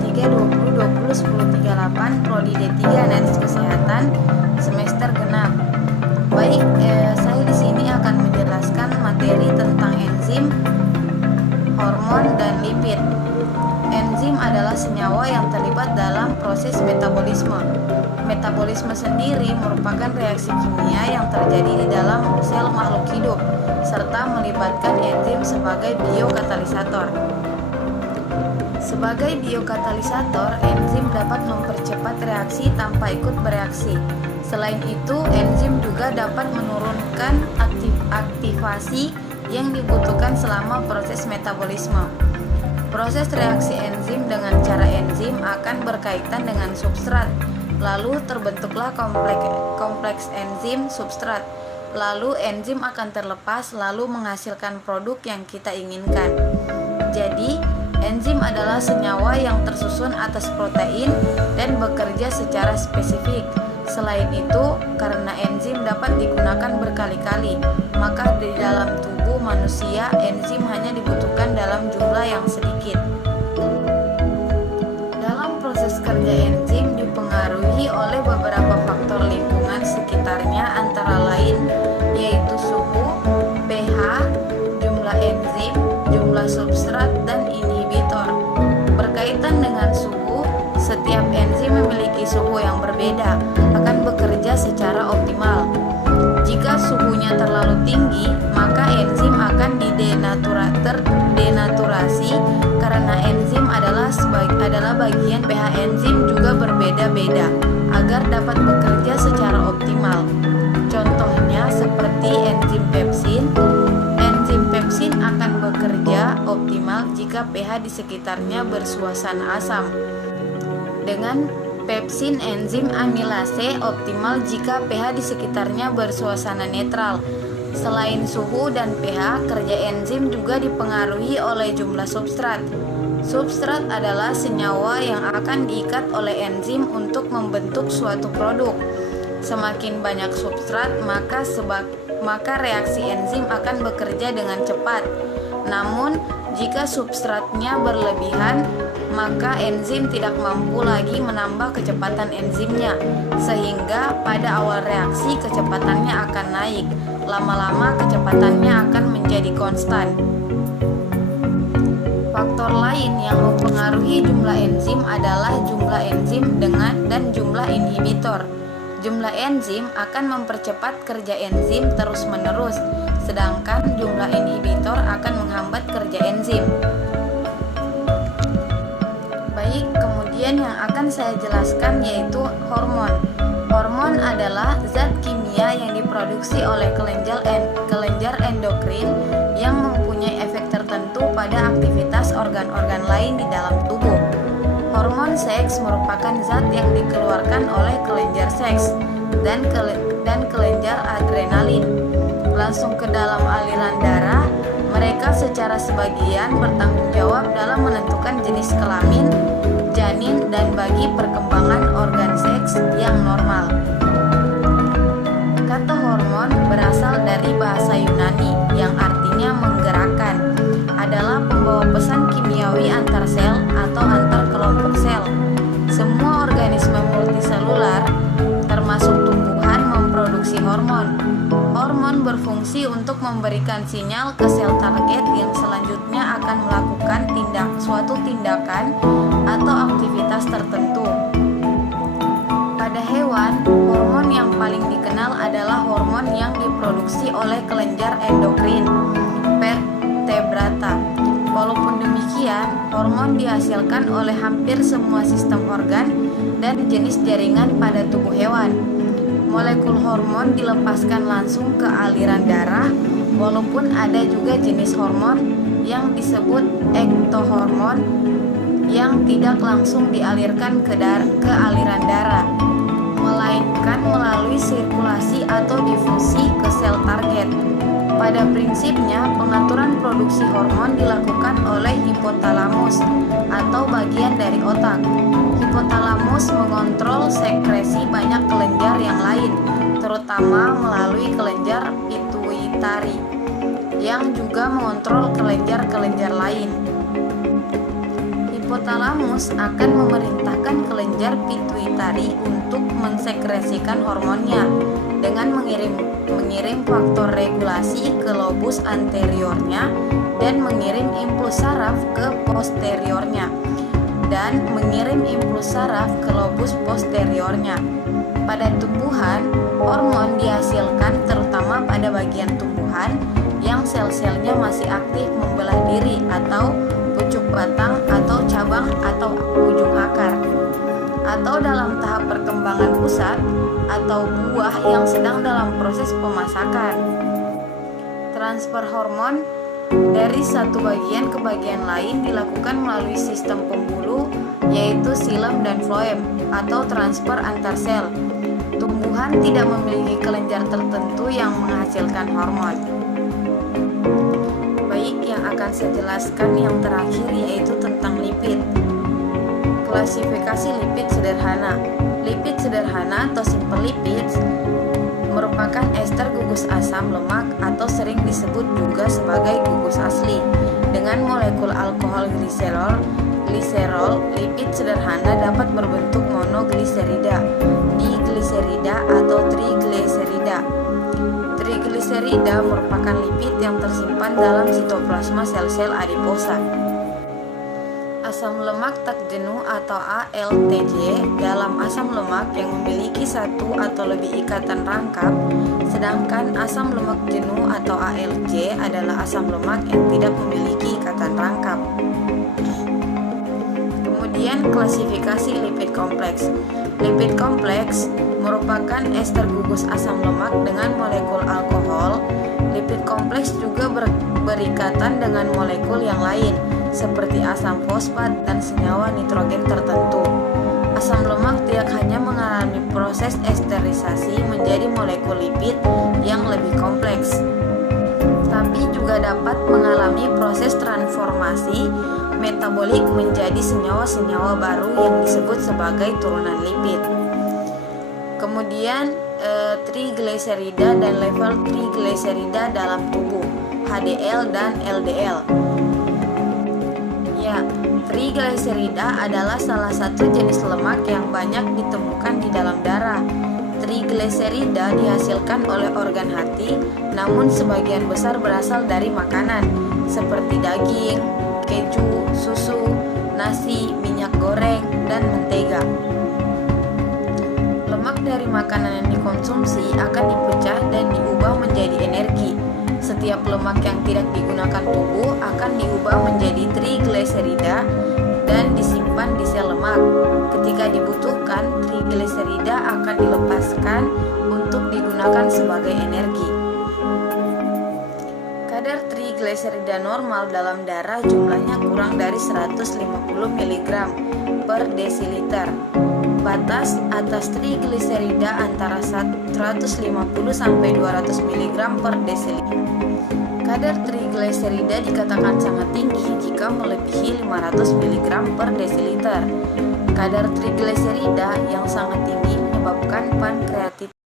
2020-1038 Prodi D3 Analisis Kesehatan semester genap. Baik, saya di sini akan menjelaskan materi tentang enzim, hormon, dan lipid. Enzim adalah senyawa yang terlibat dalam proses metabolisme. Metabolisme sendiri merupakan reaksi kimia yang terjadi di dalam sel makhluk hidup, serta melibatkan enzim sebagai biokatalisator. Sebagai biokatalisator, enzim dapat mempercepat reaksi tanpa ikut bereaksi. Selain itu, enzim juga dapat menurunkan aktivasi yang dibutuhkan selama proses metabolisme. Proses reaksi enzim dengan cara enzim akan berkaitan dengan substrat, lalu terbentuklah kompleks enzim substrat. Lalu enzim akan terlepas lalu menghasilkan produk yang kita inginkan. Jadi, enzim adalah senyawa yang tersusun atas protein dan bekerja secara spesifik. Selain itu, karena enzim dapat digunakan berkali-kali, maka di dalam tubuh manusia enzim hanya dibutuhkan dalam jumlah yang sedikit. Dalam proses kerja enzim dipengaruhi oleh beberapa faktor lingkungan sekitarnya, antara lain yaitu suhu, pH, jumlah enzim, jumlah substrat, dan inhibitor. Berkaitan dengan suhu, setiap enzim memiliki suhu yang berbeda, akan bekerja secara optimal. Jika suhunya terlalu tinggi, maka enzim akan denaturasi karena enzim adalah bagian pH enzim juga berbeda-beda agar dapat bekerja secara optimal. Contohnya seperti enzim pepsin. Enzim pepsin akan bekerja optimal jika pH di sekitarnya bersuasana asam. Dengan pepsin, enzim amilase optimal jika pH di sekitarnya bersuasana netral. Selain suhu dan pH, kerja enzim juga dipengaruhi oleh jumlah substrat. Substrat adalah senyawa yang akan diikat oleh enzim untuk membentuk suatu produk. Semakin banyak substrat, maka reaksi enzim akan bekerja dengan cepat. Namun, jika substratnya berlebihan, maka enzim tidak mampu lagi menambah kecepatan enzimnya, sehingga pada awal reaksi kecepatannya akan naik. Lama-lama kecepatannya akan menjadi konstan. Faktor lain yang mempengaruhi jumlah enzim adalah jumlah enzim dan jumlah inhibitor. Jumlah enzim akan mempercepat kerja enzim terus-menerus, sedangkan jumlah inhibitor akan menghambat kerja enzim. Baik, kemudian yang akan saya jelaskan yaitu hormon. Hormon adalah zat kimia yang diproduksi oleh kelenjar endokrin yang mempunyai efek tertentu pada aktivitas organ-organ lain di dalam tubuh. Hormon seks merupakan zat yang dikeluarkan oleh kelenjar seks dan kelenjar adrenalin langsung ke dalam aliran darah. Mereka secara sebagian bertanggung jawab dalam menentukan jenis kelamin, janin, dan bagi perkembangan organ seks yang normal. Kata hormon berasal dari bahasa Yunani yang artinya menggerakkan, adalah pembawa pesan kimiawi antar sel atau antar kelompok sel. Semua organisme multiselular, termasuk tumbuhan, memproduksi hormon. Hormon berfungsi untuk memberikan sinyal ke sel target yang selanjutnya akan melakukan suatu tindakan atau aktivitas tertentu. Pada hewan, hormon yang paling dikenal adalah hormon yang diproduksi oleh kelenjar endokrin, vertebrata. Walaupun demikian, hormon dihasilkan oleh hampir semua sistem organ dan jenis jaringan pada tubuh hewan. Molekul hormon dilepaskan langsung ke aliran darah, walaupun ada juga jenis hormon yang disebut ektohormon yang tidak langsung dialirkan ke aliran darah, melainkan melalui sirkulasi atau difusi ke sel target. Pada prinsipnya, pengaturan produksi hormon dilakukan oleh hipotalamus atau bagian dari otak. Hipotalamus mengontrol sekresi banyak kelenjar yang lain, terutama melalui kelenjar pituitari yang juga mengontrol kelenjar-kelenjar lain. Hipotalamus akan memerintahkan kelenjar pituitari untuk mensekresikan hormonnya dengan mengirim faktor regulasi ke lobus anteriornya dan mengirim impuls saraf ke posteriornya dan mengirim impuls saraf ke lobus posteriornya. Pada tumbuhan, hormon dihasilkan terutama pada bagian tumbuhan yang sel-selnya masih aktif membelah diri atau pucuk batang atau cabang atau ujung akar, atau dalam tahap perkembangan pusat atau buah yang sedang dalam proses pemasakan. Transfer hormon dari satu bagian ke bagian lain dilakukan melalui sistem pembuluh, yaitu xilem dan floem, atau transfer antar sel. Tumbuhan tidak memiliki kelenjar tertentu yang menghasilkan hormon. Baik, yang akan saya jelaskan yang terakhir yaitu tentang lipid. Klasifikasi lipid sederhana. Lipid sederhana atau simple lipids merupakan ester gugus asam lemak atau sering disebut juga sebagai gugus asli dengan molekul alkohol gliserol. Lipid sederhana dapat berbentuk monogliserida, digliserida atau trigliserida. Trigliserida merupakan lipid yang tersimpan dalam sitoplasma sel-sel adiposa. Asam lemak tak jenuh atau ALTJ dalam asam lemak yang memiliki satu atau lebih ikatan rangkap, sedangkan asam lemak jenuh atau ALJ adalah asam lemak yang tidak memiliki ikatan rangkap. Kemudian klasifikasi lipid kompleks. Lipid kompleks merupakan ester gugus asam lemak dengan molekul alkohol. Lipid kompleks juga berikatan dengan molekul yang lain seperti asam fosfat dan senyawa nitrogen tertentu. Asam lemak tidak hanya mengalami proses esterisasi menjadi molekul lipid yang lebih kompleks, tapi juga dapat mengalami proses transformasi metabolik menjadi senyawa-senyawa baru yang disebut sebagai turunan lipid. Kemudian trigliserida dan level trigliserida dalam tubuh, HDL dan LDL. Ya, trigliserida adalah salah satu jenis lemak yang banyak ditemukan di dalam darah. Trigliserida dihasilkan oleh organ hati, namun sebagian besar berasal dari makanan seperti daging, keju, susu, nasi, minyak goreng, dan mentega. Lemak dari makanan yang dikonsumsi akan dipecah dan diubah menjadi energi. Setiap lemak yang tidak digunakan tubuh akan diubah menjadi trigliserida dan disimpan di sel lemak. Ketika dibutuhkan, trigliserida akan dilepaskan untuk digunakan sebagai energi. Kadar trigliserida normal dalam darah jumlahnya kurang dari 150 mg per desiliter. Batas atas trigliserida antara 150 sampai 200 mg per desiliter. Kadar trigliserida dikatakan sangat tinggi jika melebihi 500 mg per desiliter. Kadar trigliserida yang sangat tinggi menyebabkan pankreatitis